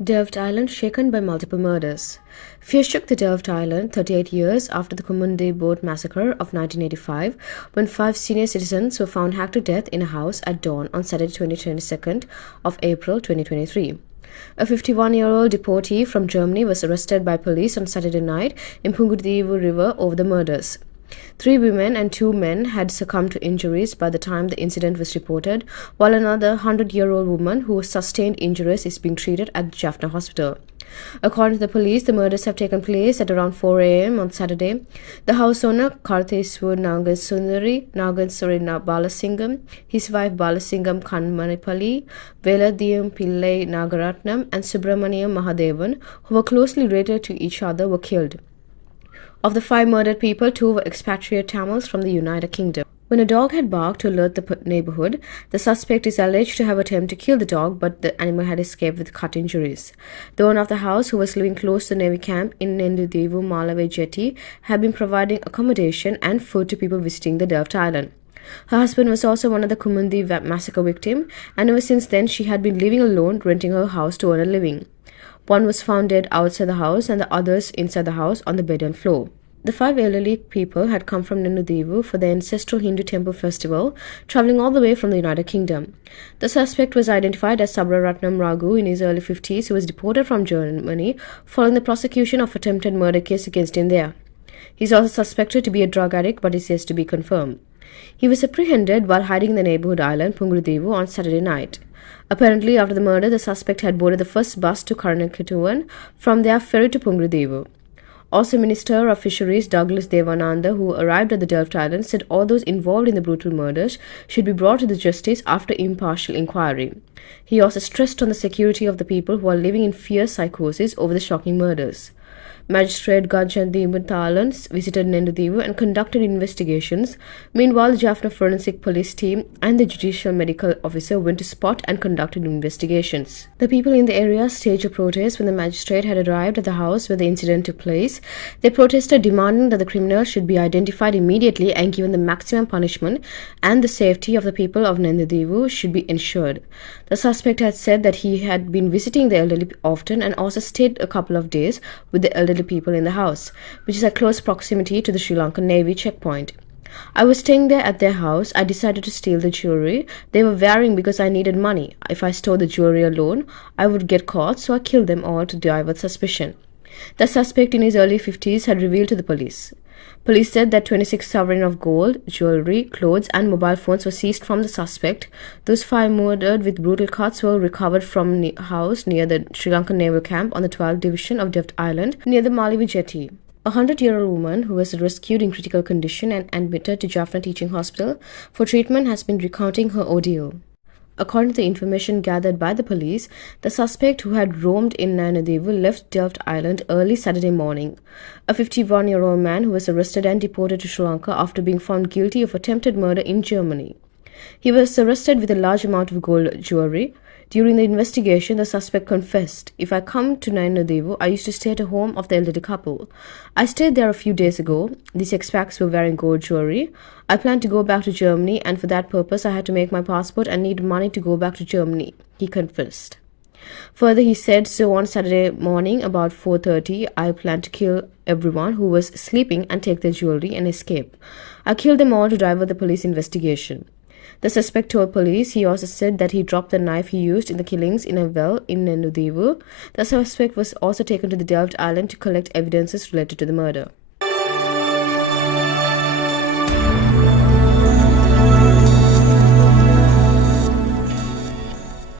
Delft Island shaken by multiple murders. Fear shook the Delft Island 38 years after the Community Boat Massacre of 1985, when 5 senior citizens were found hacked to death in a house at dawn on Saturday, 22nd of April 2023. A 51-year-old deportee from Germany was arrested by police on Saturday night in Pungudivu River over the murders. 3 women and 2 men had succumbed to injuries by the time the incident was reported, while another 100-year-old woman who sustained injuries is being treated at the Jaffna hospital. According to the police, the murders have taken place at around 4 a.m. on Saturday. The house owner, Kartheswu Nagansuri Balasingam, his wife Balasingam Kanmanipalli, Veladiyam Pillai Nagaratnam, and Subramaniam Mahadevan, who were closely related to each other, were killed. Of the 5 murdered people, 2 were expatriate Tamils from the United Kingdom. When a dog had barked to alert the neighborhood, the suspect is alleged to have attempted to kill the dog, but the animal had escaped with cut injuries. The owner of the house, who was living close to the Navy camp in Nendudevu Malave Jetty, had been providing accommodation and food to people visiting the Delft Island. Her husband was also one of the Kumundi massacre victims, and ever since then she had been living alone, renting her house to earn a living. One was found dead outside the house and the others inside the house on the bed and floor. The 5 elderly people had come from Nendudevu for the ancestral Hindu temple festival, travelling all the way from the United Kingdom. The suspect was identified as Sabraratnam Raghu in his early 50s, who was deported from Germany following the prosecution of attempted murder case against him there. He is also suspected to be a drug addict, but is yet to be confirmed. He was apprehended while hiding in the neighbourhood island Pungudivu on Saturday night. Apparently, after the murder, the suspect had boarded the first bus to Karanakituvan, from there ferry to Pungudivu. Also, Minister of Fisheries Douglas Devananda, who arrived at the Delft Island, said all those involved in the brutal murders should be brought to the justice after impartial inquiry. He also stressed on the security of the people who are living in fear psychosis over the shocking murders. Magistrate Gajandeeban Thalan visited Nendudevu and conducted investigations. Meanwhile, the Jaffna Forensic Police team and the Judicial Medical Officer went to spot and conducted investigations. The people in the area staged a protest when the magistrate had arrived at the house where the incident took place. They protested, demanding that the criminal should be identified immediately and given the maximum punishment, and the safety of the people of Nendudevu should be ensured. The suspect had said that he had been visiting the elderly often and also stayed a couple of days with the elderly people in the house, which is at close proximity to the Sri Lankan Navy checkpoint. I was staying there at their house. I decided to steal the jewelry they were wearing because I needed money. If I stole the jewelry alone, I would get caught, so I killed them all to divert suspicion. The suspect in his early 50s had revealed to the police. Police said that 26 sovereign of gold, jewelry, clothes and mobile phones were seized from the suspect. Those 5 murdered with brutal cuts were recovered from a house near the Sri Lankan Naval Camp on the 12th Division of Delft Island near the Malawi Jetty. A 100-year-old woman who was rescued in critical condition and admitted to Jaffna Teaching Hospital for treatment has been recounting her ordeal. According to the information gathered by the police, the suspect, who had roamed in Nendudevu, left Delft Island early Saturday morning. A 51-year-old man who was arrested and deported to Sri Lanka after being found guilty of attempted murder in Germany. He was arrested with a large amount of gold jewelry. During the investigation, the suspect confessed, "If I come to Nendudevu, I used to stay at a home of the elderly couple. I stayed there a few days ago. These expats were wearing gold jewelry. I planned to go back to Germany, and for that purpose I had to make my passport and need money to go back to Germany," he confessed. Further, he said, "So on Saturday morning about 4:30, I planned to kill everyone who was sleeping and take their jewelry and escape. I killed them all to divert the police investigation." The suspect told police he also said that he dropped the knife he used in the killings in a well in Nendudevu. The suspect was also taken to the Delft Island to collect evidences related to the murder.